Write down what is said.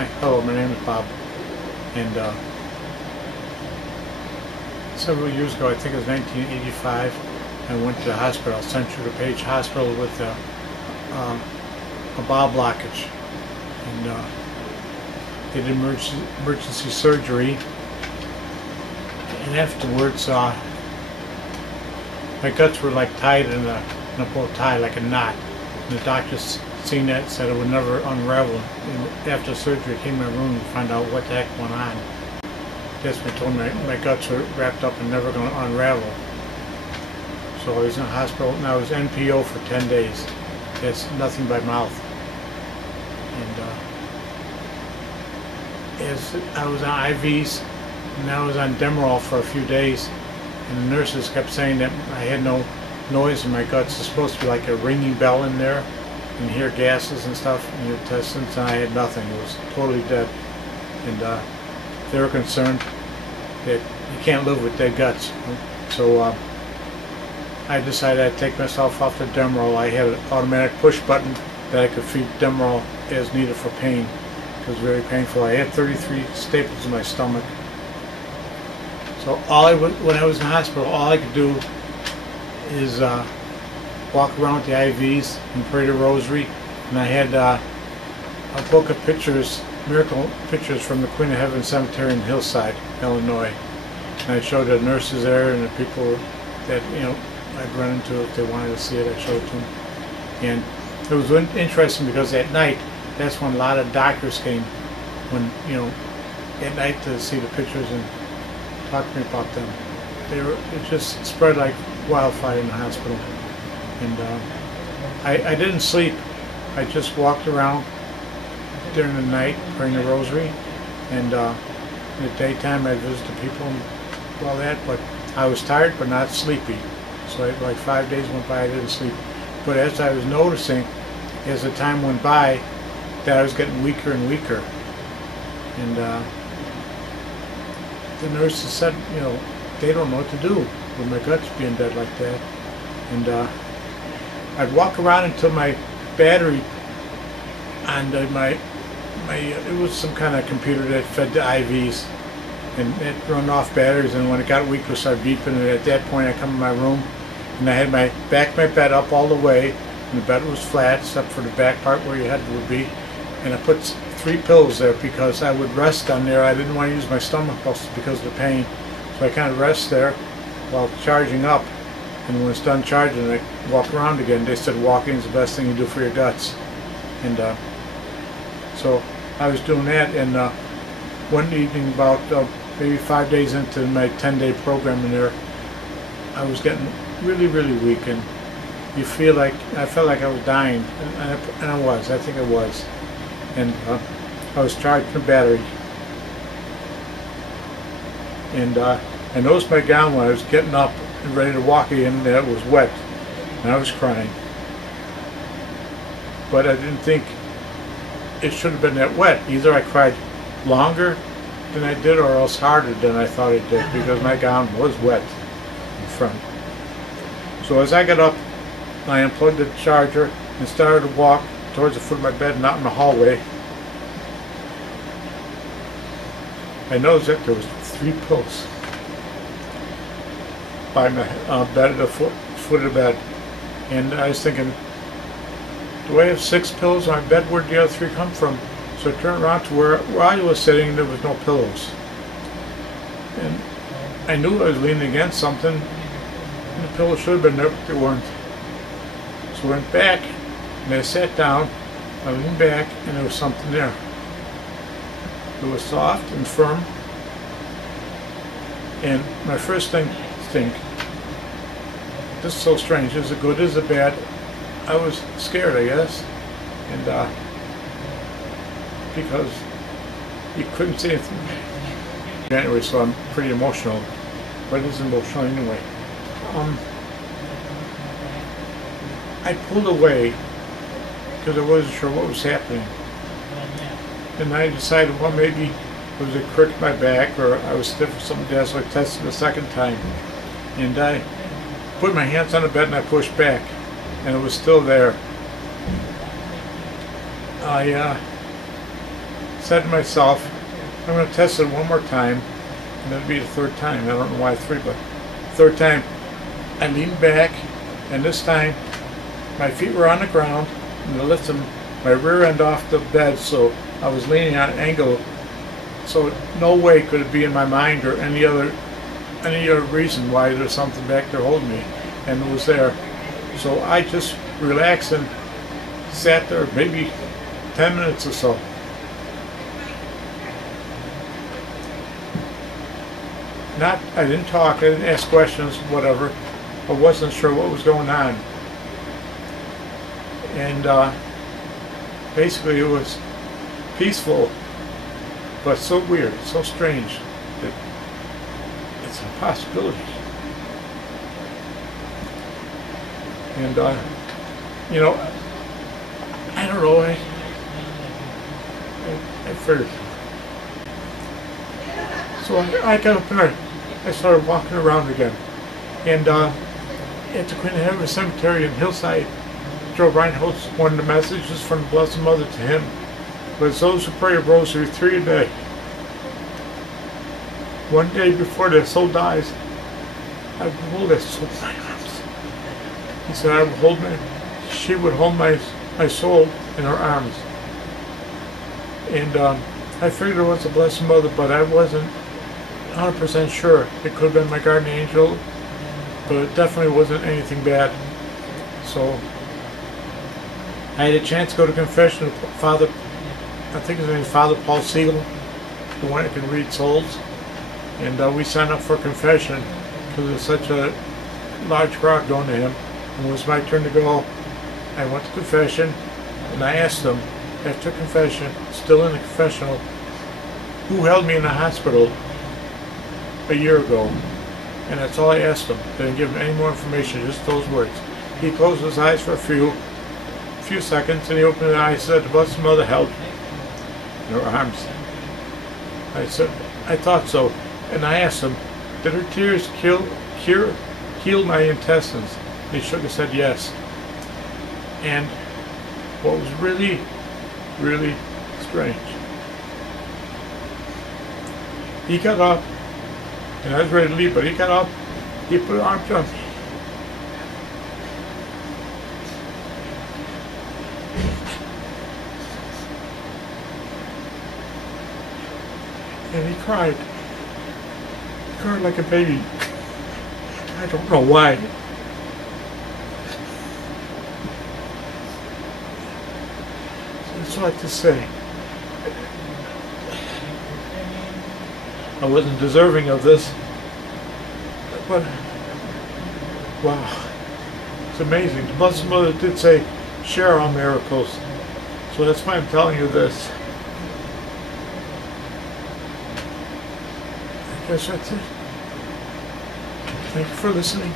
Hi, hello, my name is Bob, and several years ago, I think it was 1985, I went to the hospital, Central DuPage Hospital, with a bowel blockage, and they did emergency surgery, and afterwards, my guts were like tied in a bow tie, like a knot, and the doctors seen that, said it would never unravel. And after surgery, I came in my room to find out what the heck went on. That's when they told me my guts were wrapped up and never going to unravel. So I was in the hospital, and I was NPO for 10 days. That's nothing by mouth. And as I was on IVs, and I was on Demerol for a few days, and the nurses kept saying that I had no noise in my guts. It's supposed to be like a ringing bell in there, and hear gases and stuff in your intestines, and I had nothing. It was totally dead. And they were concerned that you can't live with dead guts. So I decided I'd take myself off the Demerol. I had an automatic push button that I could feed Demerol as needed for pain. It was very painful. I had 33 staples in my stomach. So when I was in the hospital, all I could do is walk around with the IVs and pray the rosary, and I had a book of pictures, miracle pictures from the Queen of Heaven Cemetery in Hillside, Illinois, and I showed the nurses there and the people that I'd run into if they wanted to see it. I showed it to them, and it was interesting because at night, that's when a lot of doctors came, at night to see the pictures and talk to me about them. It just spread like wildfire in the hospital. And I didn't sleep. I just walked around during the night praying the rosary, and in the daytime I visited people and all that, but I was tired but not sleepy. So like 5 days went by, I didn't sleep. But as I was noticing, as the time went by, that I was getting weaker and weaker. And the nurses said, they don't know what to do with my guts being dead like that. And I'd walk around until my battery on it was some kind of computer that fed the IVs, and it run off batteries, and when it got weak it would start beeping, and at that point I come in my room and I had my bed up all the way, and the bed was flat except for the back part where your head would be, and I put 3 pillows there because I would rest on there. I didn't want to use my stomach muscles because of the pain, so I kind of rest there while charging up. And when it's done charging, I walk around again. They said walking is the best thing you do for your guts. And so I was doing that, and one evening about maybe 5 days into my 10-day program in there, I was getting really, really weak, and I felt like I was dying, and I think I was. And I was charging the battery. And I noticed my gown when I was getting up and ready to walk again, that it was wet, and I was crying. But I didn't think it should have been that wet. Either I cried longer than I did or else harder than I thought it did, because my gown was wet in front. So as I got up, I unplugged the charger and started to walk towards the foot of my bed and out in the hallway. I noticed that there was 3 pillows by my bed, at the foot of the bed, and I was thinking, do I have 6 pillows on my bed? Where did the other 3 come from? So I turned around to where I was sitting, and there was no pillows, and I knew I was leaning against something, and the pillows should have been there, but they weren't. So I went back, and I sat down, I leaned back, and there was something there. It was soft and firm, and my first think, this is so strange, is it good, is it bad? I was scared, I guess, and because you couldn't say anything. January, so I'm pretty emotional, but it's emotional anyway. I pulled away because I wasn't sure what was happening, and I decided, well, maybe it was a crick in my back, or I was stiff or something else, so I tested the second time. And I put my hands on the bed and I pushed back, and it was still there. I said to myself, I'm going to test it one more time, and it'll be the third time. I don't know why three, but third time. I leaned back, and this time my feet were on the ground, and I lifted my rear end off the bed, so I was leaning on an angle. So no way could it be in my mind or any other reason why there's something back there holding me, and it was there. So I just relaxed and sat there maybe 10 minutes or so. I didn't talk, I didn't ask questions, whatever. I wasn't sure what was going on. And basically it was peaceful, but so weird, so strange that it's a possibility. And you know, I don't know, I figured. So I got up and I started walking around again. And at the Queen of Heaven Cemetery in Hillside, Joe Reinholz, one of the messages from the Blessed Mother to him was, those who pray a rosary 3 a day. One day before their soul dies, I would hold that soul in my arms. He said, she would hold my soul in her arms. And I figured it was the Blessed Mother, but I wasn't 100% sure. It could have been my guardian angel, but it definitely wasn't anything bad. So I had a chance to go to confession with Father, I think his name is Father Paul Siegel, the one that can read souls. And we signed up for confession because there's such a large crowd going to him. And it was my turn to go. I went to confession, and I asked them, after confession, still in the confessional, who held me in the hospital a year ago. And that's all I asked him. Didn't give him any more information, just those words. He closed his eyes for a few seconds, and he opened his eyes and said, the Blessed Mother held me in her arms. I said, I thought so. And I asked him, did her tears heal my intestines? And he shook his head yes. And what was really, really strange, he got up, and I was ready to leave, but he got up, he put his arms around me. And he cried. He cried like a baby. I don't know why. That's what I have to say. I wasn't deserving of this, but wow, it's amazing. The Blessed Mother did say, share our miracles. So that's why I'm telling you this. I guess that's it. Thank you for listening.